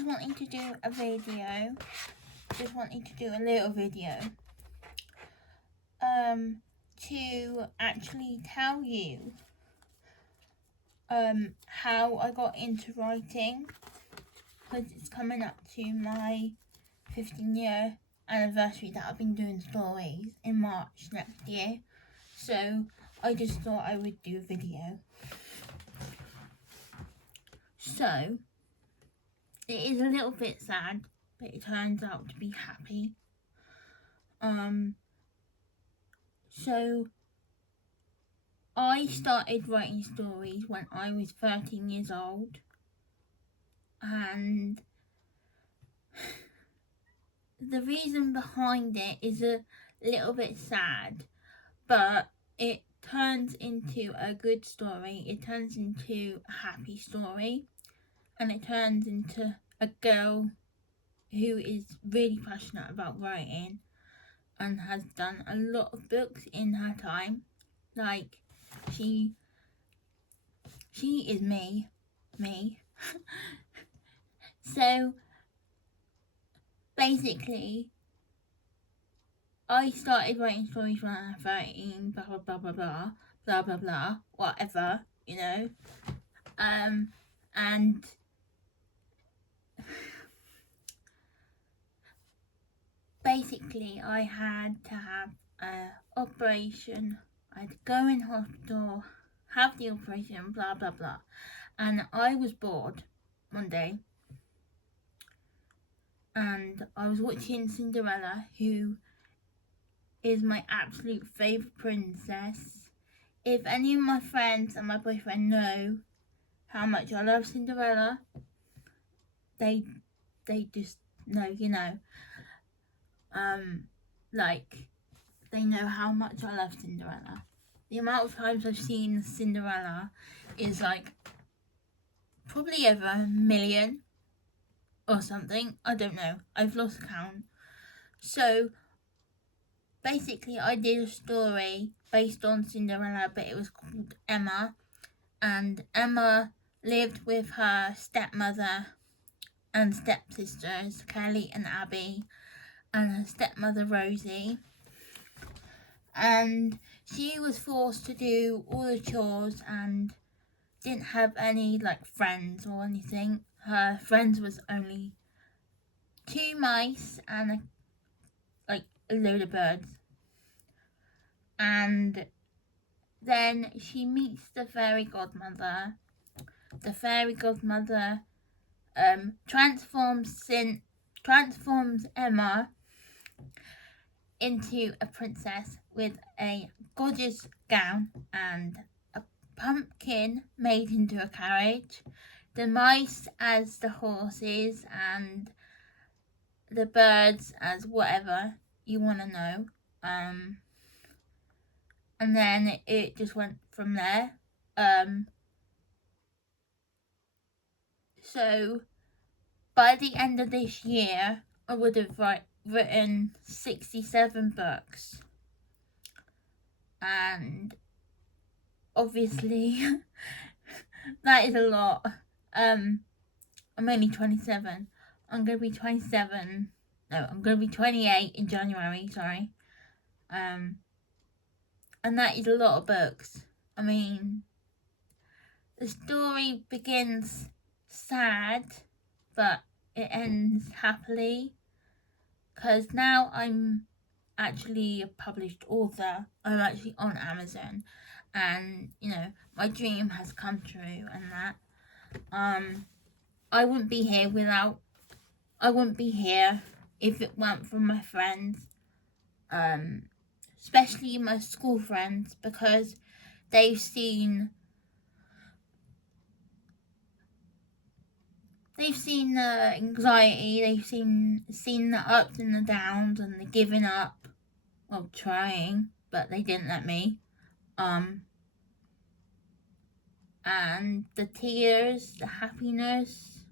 just wanting to do a video. Just wanting to do a little video. To actually tell you how I got into writing, because it's coming up to my 15-year anniversary that I've been doing stories in March next year. So I just thought I would do a video. So it is a little bit sad, but it turns out to be happy. So I started writing stories when I was 13 years old, and the reason behind it is a little bit sad, but it turns into a good story. It turns into a happy story, and it turns into a girl who is really passionate about writing and has done a lot of books in her time. Like, she is me. So basically, I started writing stories when I was 13, blah blah blah blah blah blah blah blah, whatever, you know. And basically I had to have an operation. I had to go in hospital, have the operation, blah blah blah. And I was bored one day, and I was watching Cinderella, who is my absolute favourite princess. If any of my friends and my boyfriend know how much I love Cinderella, they just know, you know. Like, they know how much I love Cinderella. The amount of times I've seen Cinderella is like probably over 1 million or something. I don't know. I've lost count. So basically I did a story based on Cinderella, but it was called Emma. And Emma lived with her stepmother and stepsisters, Kelly and Abby, and her stepmother Rosie. And she was forced to do all the chores and didn't have any like friends or anything. Her friends was only 2 mice and a load of birds. And then she meets the fairy godmother. The fairy godmother transforms Emma into a princess with a gorgeous gown and a pumpkin made into a carriage, the mice as the horses, and the birds as whatever you want to know. And then it just went from there. So by the end of this year, I would have written 67 books. And obviously that is a lot. I'm only 27. I'm going to be 27. No, I'm going to be 28 in January, sorry. And that is a lot of books. I mean, the story begins sad, but it ends happily. Because now I'm actually a published author. I'm actually on Amazon. And, you know, my dream has come true and that. I wouldn't be here if it weren't for my friends. Especially my school friends, because they've seen the anxiety, they've seen the ups and the downs and the giving up, well, trying, but they didn't let me. And the tears, the happiness,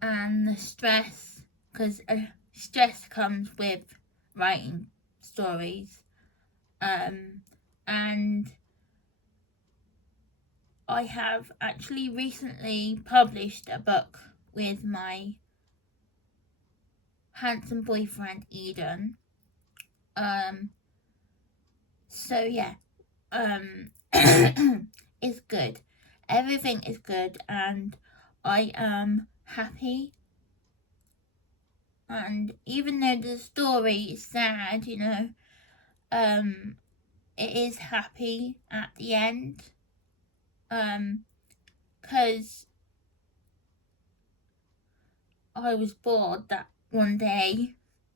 and the stress, because stress comes with writing stories. And I have actually recently published a book with my handsome boyfriend Eden. So yeah, it's good. Everything is good, and I am happy. And even though the story is sad, it is happy at the end. Because I was bored that one day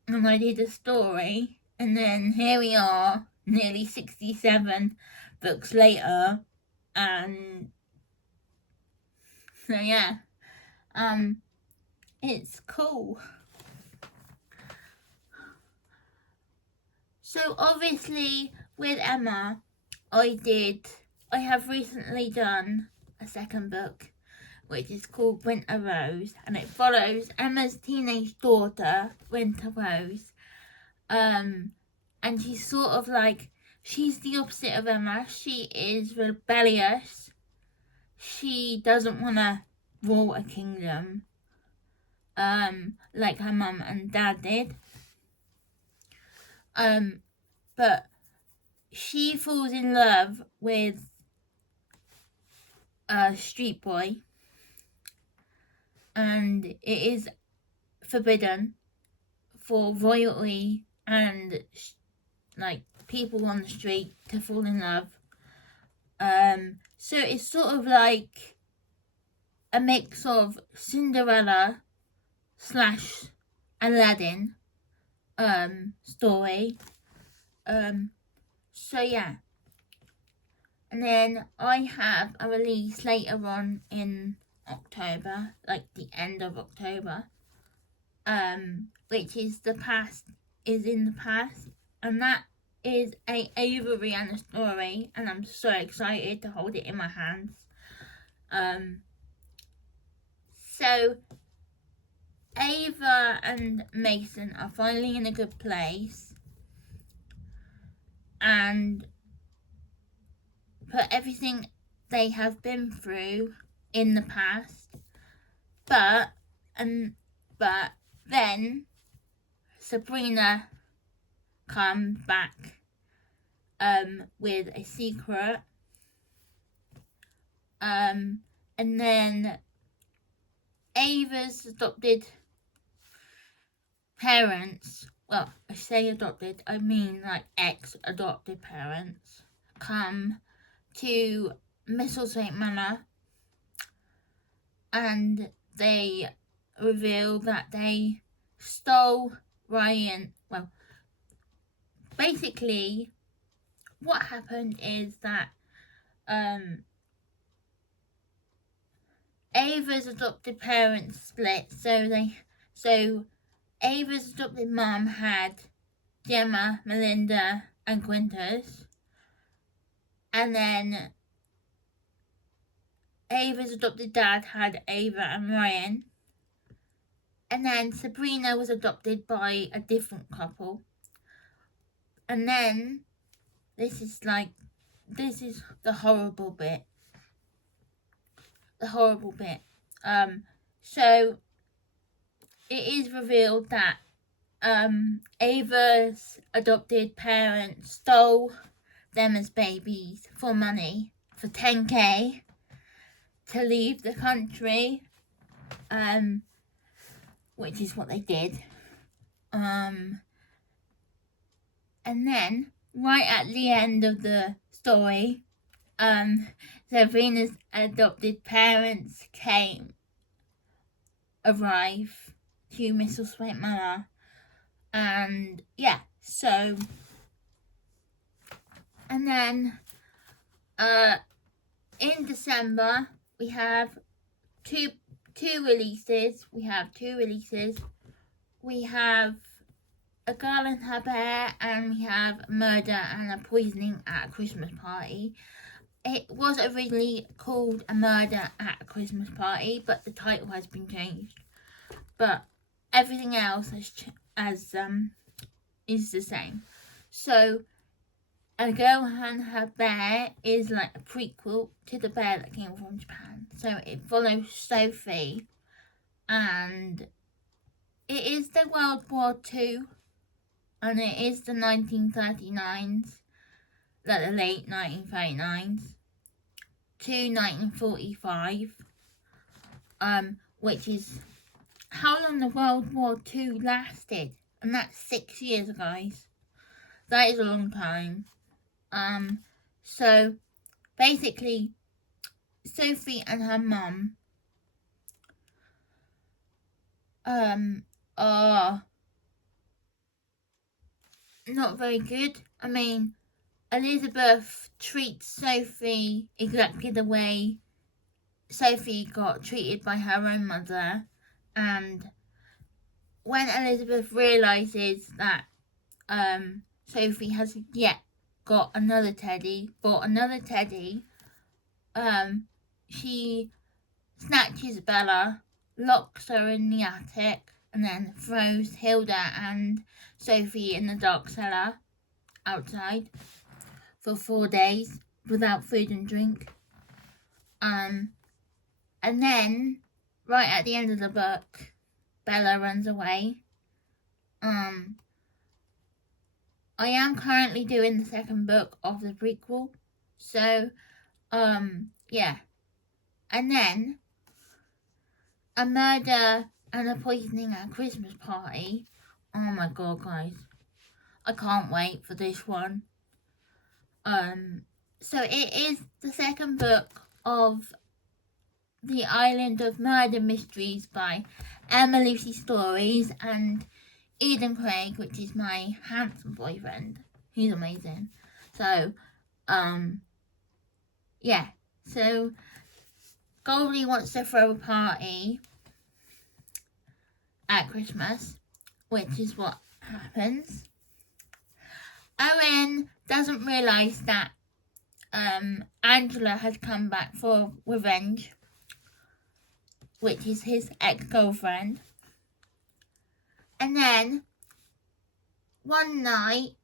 and I did a story, and then here we are, nearly 67 books later, and so yeah, it's cool. So obviously with Emma, I have recently done a second book, which is called Winter Rose, and it follows Emma's teenage daughter, Winter Rose. And she's sort of like, she's the opposite of Emma. She is rebellious. She doesn't want to rule a kingdom, like her mum and dad did. But she falls in love with a street boy, and it is forbidden for royalty and like people on the street to fall in love. So it's sort of like a mix of Cinderella / Aladdin story. So yeah. And then I have a release later on in October, like the end of October, which is in the past, and that is a Ava Rihanna story, and I'm so excited to hold it in my hands. So Ava and Mason are finally in a good place and put everything they have been through in the past, but then Sabrina comes back with a secret, and then Ava's adopted parents, well, I say adopted, I mean like ex-adopted parents, come to Mistletoe Manor, and they reveal that they stole Ryan. Well, basically what happened is that Ava's adopted parents split, so Ava's adopted mum had Gemma, Melinda and Quintus, and then Ava's adopted dad had Ava and Ryan, and then Sabrina was adopted by a different couple. And then this is the horrible bit. So it is revealed that Ava's adopted parents stole them as babies for money, for 10k, to leave the country, which is what they did. And then right at the end of the story, Sabrina's adopted parents arrive to Mistletoe Manor, and yeah, so, and then in December we have two releases. We have A Girl and Her Bear, and we have Murder and a Poisoning at a Christmas Party. It was originally called A Murder at a Christmas Party, but the title has been changed. But everything else is the same. So A Girl and Her Bear is like a prequel to The Bear That Came from Japan. So it follows Sophie and it is the World War II, and it is the 1939s, like the late 1939s to 1945, which is how long the World War II lasted, and that's 6 years, guys. That is a long time. So basically, Sophie and her mum are not very good. I mean, Elizabeth treats Sophie exactly the way Sophie got treated by her own mother, and when Elizabeth realises that Sophie has yet bought another teddy, she snatches Bella, locks her in the attic, and then throws Hilda and Sophie in the dark cellar outside for 4 days without food and drink. And then, right at the end of the book, Bella runs away. I am currently doing the second book of the prequel, so, yeah. And then, a murder and a poisoning at a Christmas party. Oh my god, guys. I can't wait for this one. So it is the second book of The Island of Murder Mysteries by Emma Lucy Stories and Eden Craig, which is my handsome boyfriend. He's amazing. So, yeah. So, Goldie wants to throw a party at Christmas, which is what happens. Owen doesn't realise that Angela has come back for revenge, which is his ex-girlfriend. And then one night,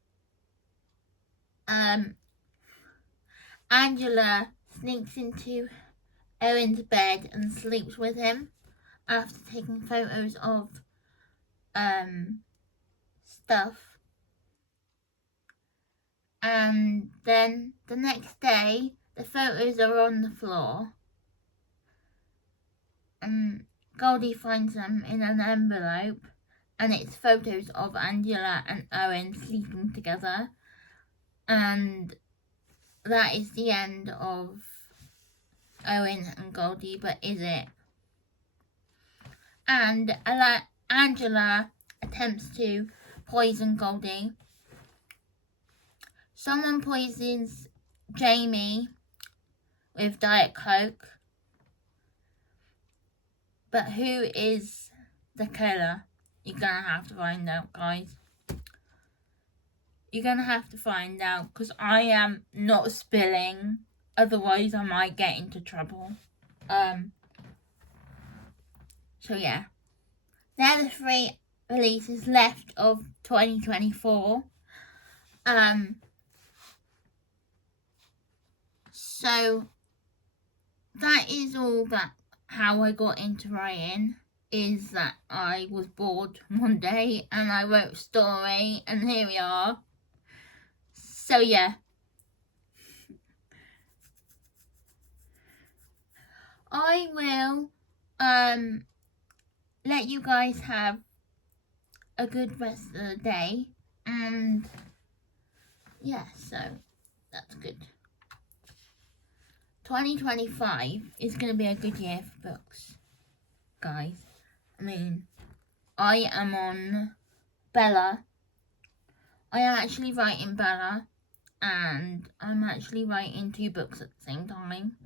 Angela sneaks into Owen's bed and sleeps with him after taking photos of stuff. And then the next day, the photos are on the floor, and Goldie finds them in an envelope, and it's photos of Angela and Owen sleeping together. And that is the end of Owen and Goldie, but is it? And Angela attempts to poison Goldie. Someone poisons Jamie with Diet Coke. But who is the killer? You're gonna have to find out, guys. You're gonna have to find out, because I am not spilling. Otherwise, I might get into trouble. So yeah. They're the 3 releases left of 2024. So that is all that how I got into writing, is that I was bored one day and I wrote a story, and here we are. So yeah. I will let you guys have a good rest of the day, and yeah, so that's good. 2025 is going to be a good year for books, guys. I mean, I am on Bella. I am actually writing Bella, and I'm actually writing 2 books at the same time,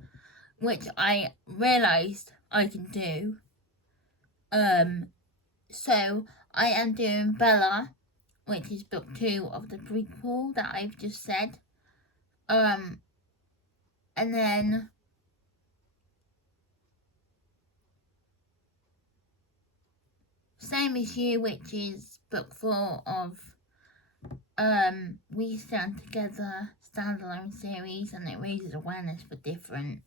which I realised I can do. So I am doing Bella, which is book 2 of the prequel that I've just said. And then Same as You, which is book 4 of We Stand Together standalone series, and it raises awareness for different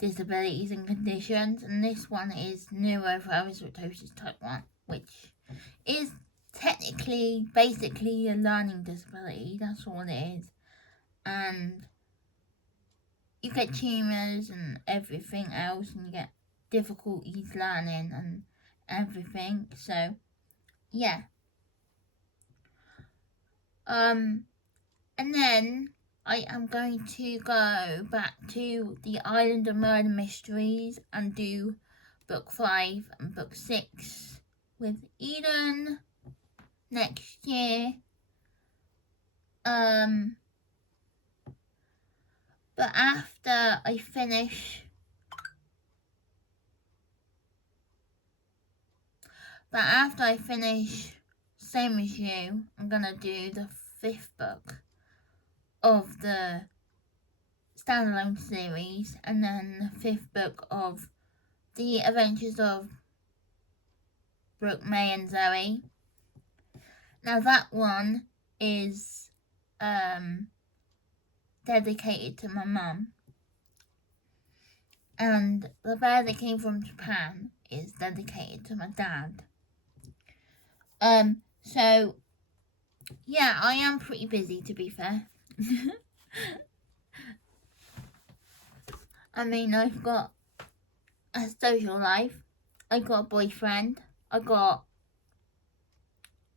disabilities and conditions, and this one is neurofibromatosis type 1, which is technically, basically a learning disability. That's all it is. And you get tumours and everything else, and you get difficulties learning and everything. So, yeah. And then I am going to go back to the Island of Murder Mysteries and do book 5 and book 6 with Eden next year. But after I finish same as you, I'm gonna do the 5th book of the standalone series, and then the 5th book of the Adventures of Brooke, May and Zoe. Now that one is dedicated to my mum, and The Bear That Came From Japan is dedicated to my dad. So yeah, I am pretty busy, to be fair. I mean, I've got a social life, I got a boyfriend, I got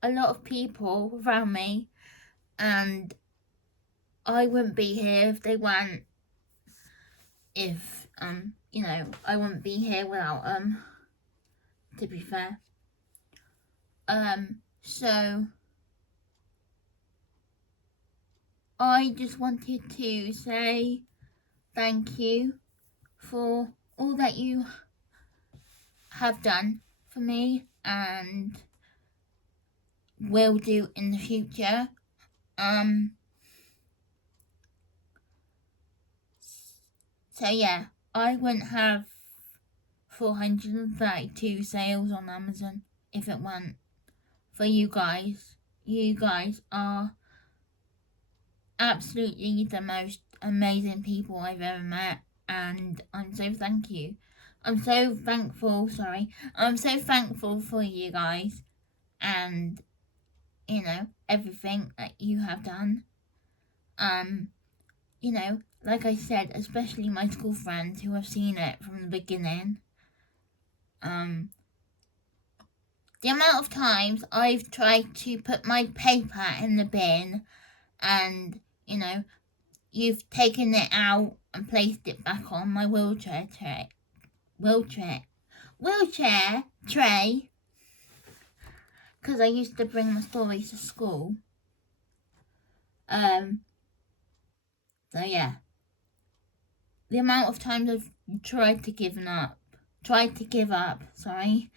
a lot of people around me, and I wouldn't be here if they weren't, I wouldn't be here without them, to be fair. So I just wanted to say thank you for all that you have done for me and will do in the future. So yeah, I wouldn't have 432 sales on Amazon if it weren't for you guys. You guys are absolutely the most amazing people I've ever met, and I'm so thankful. I'm so thankful for you guys and everything that you have done. Like I said, especially my school friends who have seen it from the beginning. The amount of times I've tried to put my paper in the bin and, you've taken it out and placed it back on my wheelchair tray. Because I used to bring my stories to school. So yeah. The amount of times I've tried to give up, sorry.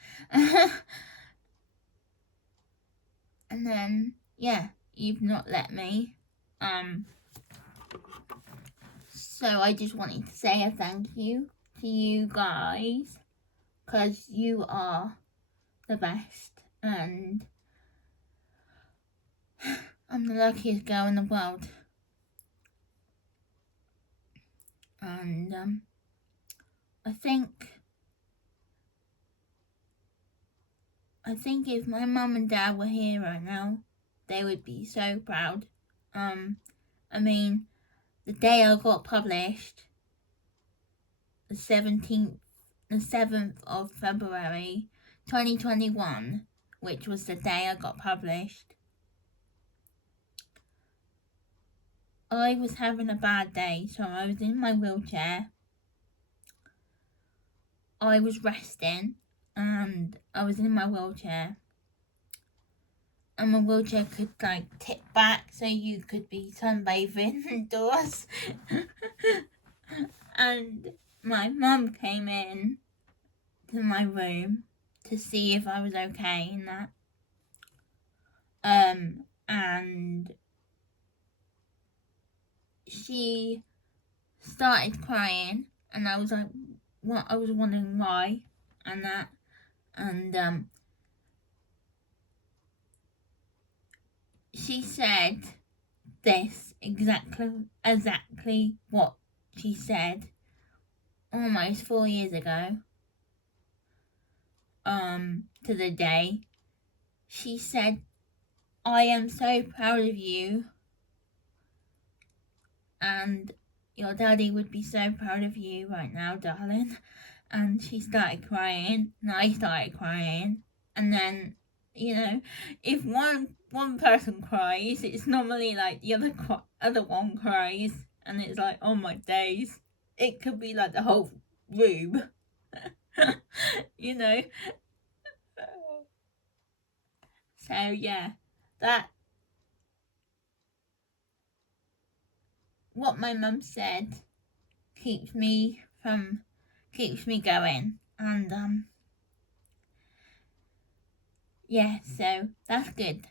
And then, yeah, you've not let me. So I just wanted to say a thank you to you guys, because you are the best, and I'm the luckiest girl in the world. And I think if my mum and dad were here right now, they would be so proud. I mean, the day I got published, the 7th of February 2021, which was the day I got published, I was having a bad day, so I was in my wheelchair. I was resting, and I was in my wheelchair, and my wheelchair could tip back so you could be sunbathing indoors. And my mum came in to my room to see if I was okay and that. And she started crying, and I was like, what? I was wondering why and that. And she said this exactly what she said almost 4 years ago, to the day, she said, "I am so proud of you, and your daddy would be so proud of you right now, darling." And she started crying, and I started crying, and then, if one person cries, it's normally like the other one cries, and it's like, oh my days, it could be like the whole room. So yeah, that what my mum said keeps me going, and yeah, so that's good.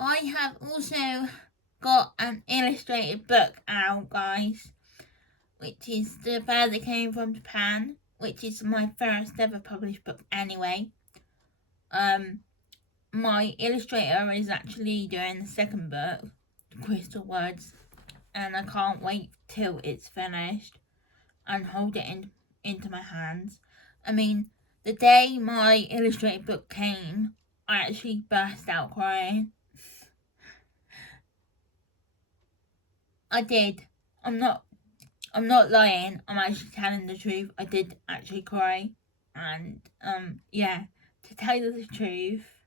I have also got an illustrated book out, guys, which is The Bear That Came From Japan, which is my first ever published book anyway. My illustrator is actually doing the second book, Crystal Words, and I can't wait till it's finished and hold it into my hands. I mean, the day my illustrated book came, I actually burst out crying. I did. I'm not lying. I'm actually telling the truth. I did actually cry, and yeah. To tell you the truth,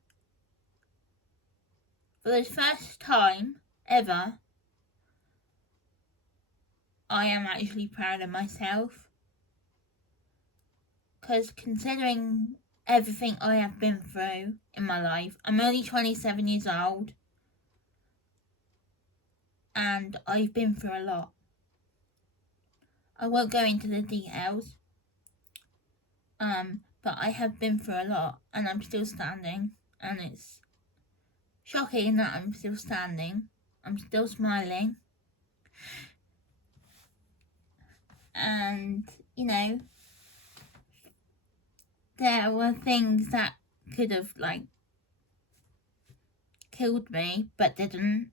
for the first time ever, I am actually proud of myself. Because considering everything I have been through in my life, I'm only 27 years old, and I've been through a lot. I won't go into the details, but I have been through a lot, and I'm still standing, and it's shocking that I'm still standing. I'm still smiling, and there were things that could have killed me, but didn't.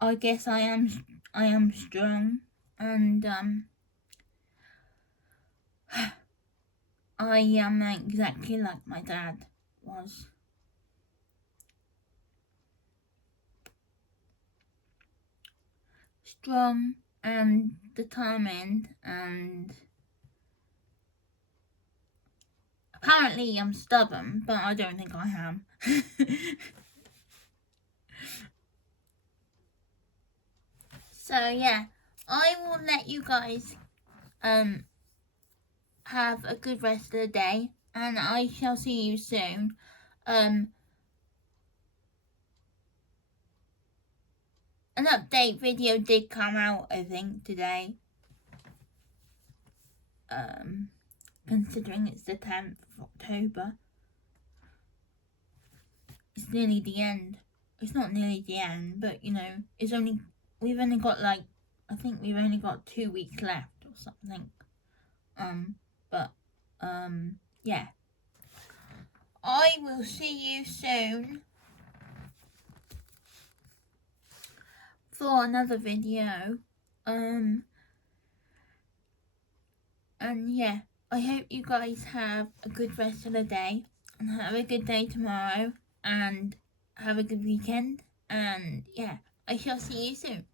I guess I am strong, and I am exactly like my dad was. Strong and determined, and apparently I'm stubborn, but I don't think I am. So yeah, I will let you guys have a good rest of the day, and I shall see you soon. An update video did come out, I think, today. Considering it's the 10th of October. It's nearly the end. It's not nearly the end, but we've only got I think we've only got 2 weeks left or something. Yeah. I will see you soon for another video. And yeah, I hope you guys have a good rest of the day, and have a good day tomorrow, and have a good weekend, and yeah, I shall see you soon.